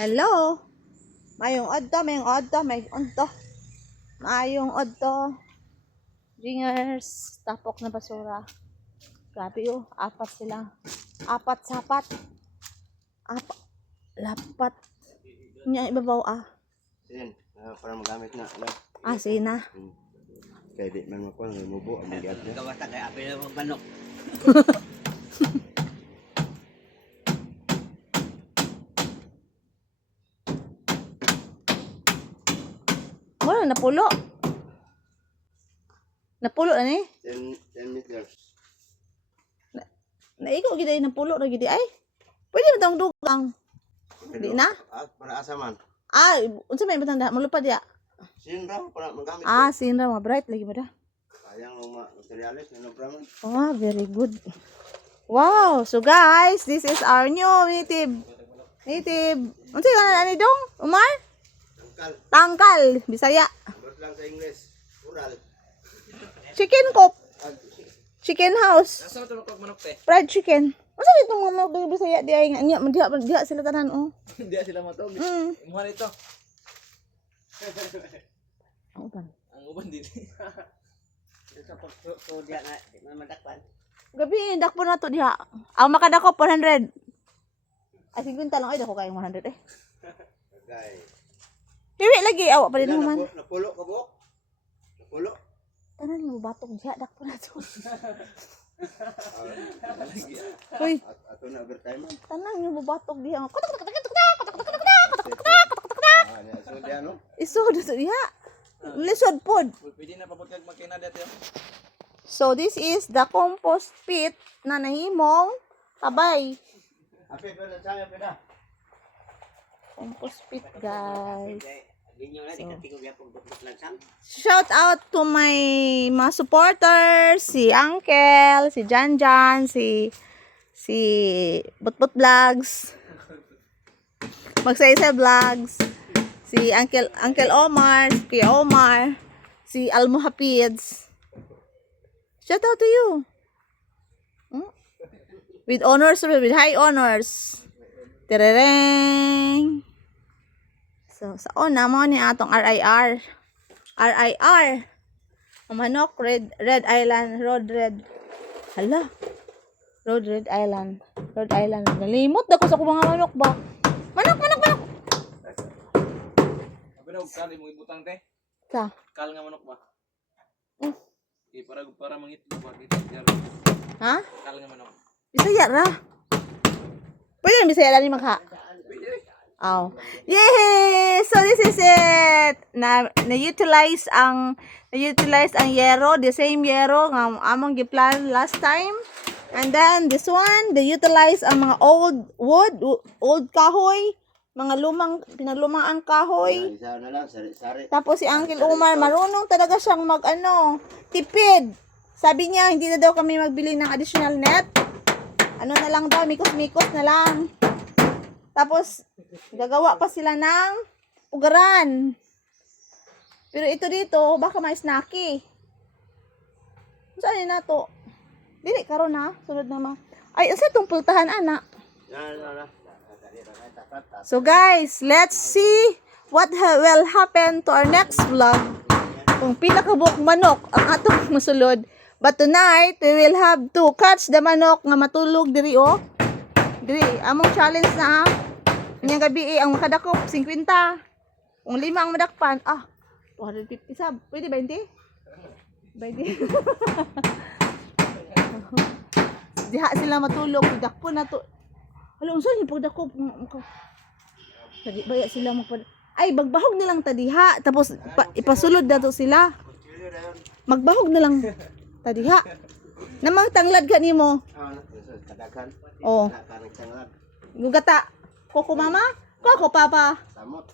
Hello. Mayong adto. Mayong adto. Ringers, tapok na basura. Grabe oh, apat sila. Sapat. Lapat. Nya ibabaw ah. Sin, para magamit na. Sige na. Kaya di man makuha, mubo, ang magyat niya. Kawata kay apil na manok. Wala, napulo. Napulo na ni. 10 meters. Naiko gid ay napulo ra gid ay. Pwede mo tong dugang. Di na? Para asa man. Unsa may batang da? Mulupad ya. Sin raw, para magamit. Sinra mga bright lagi ba da? Sayang mga materialis na nabraman. Very good. Wow, so guys, this is our new native. Unsa ka ani dong? Umar? Tangkal, Bisaya. Bot lang sa English. Oral. Chicken coop. Chicken house. Asa to kog manok te? Fried chicken. Unsa itong mga manok dong Bisaya di ay nya diha sila tanan oh. Hindi sila matog. Imuha nito. Ang uban dito. Sa pagso diha na di man madakpan. Gabi dakpo na to diha. Ang makadako 400. Ay 50 lang ay dako kay 100 eh. Okay. Piwi lagi awa pa din naman. Napulo ka buok? Napulo? Tanan mo batok diha dakpo na to. Hoy, Ato na overtime man. tanan mo batok diha. So di ano? Isod to diha. Lisod pod. Pwede na pabot kag makina dito. So this is the compost pit na nahimong kabay. Ape pa na saya peda. Compost pit, guys. Linyo na dikatingog ya pag bot lang sam. Shout out to my mga supporters, si Uncle, si Janjan, si Butbut Vlogs, Magsaysa Vlogs, si Uncle Omar, si Kuya Omar, si Almo Hafiz. Shout out to you. With honors, with high honors. Terereng. So, sa una mo ni atong RIR. Ang manok, Red Island, Road Red. Hala. Road Red Island. Nalimot na ko sa mga manok ba? Manok. Abi na kali mo ibutang te. Sa? Kal nga manok ba? Para mangitlog ba kita. Ha? Kal nga manok. Bisaya ra. Pwede na Bisaya ra ni magha. Oh. Yay! So this is it. Na-utilize ang yero, the same yero nga among giplan last time. And then this one, they utilize ang mga old wood, old kahoy, mga pinalumang ang kahoy. Isa na lang, sari-sari. Tapos si Uncle Umar, marunong talaga siyang tipid. Sabi niya, hindi na daw kami magbili ng additional net. Ano na lang daw, mikos-mikos na lang. Tapos, gagawa pa sila ng ugaran. Pero ito dito, baka may snacky. Saan na to? Dili, karon na. Sunod na ma. Ay, asa itong pultahan, anak? So guys, let's see what will happen to our next vlog. Kung pila ka buok manok ang atong masulod. But tonight, we will have to catch the manok nga matulog diri oh. Diri, among challenge na Inyang gabi ang makadakop 50. Kung 5 ang madakpan, 250 sab. Pwede 20? 20. Diha sila matulog, dakpo na to. Hala, unsa ni pagdakop? Lagi baya sila ay bagbahog na lang tadiha tapos ipasulod na to sila. Magbahog na lang tadiha. Namang tanglad ka nimo. Kadakan. Oh. Tanglad. Gugata. Koko mama? Koko papa? Samot.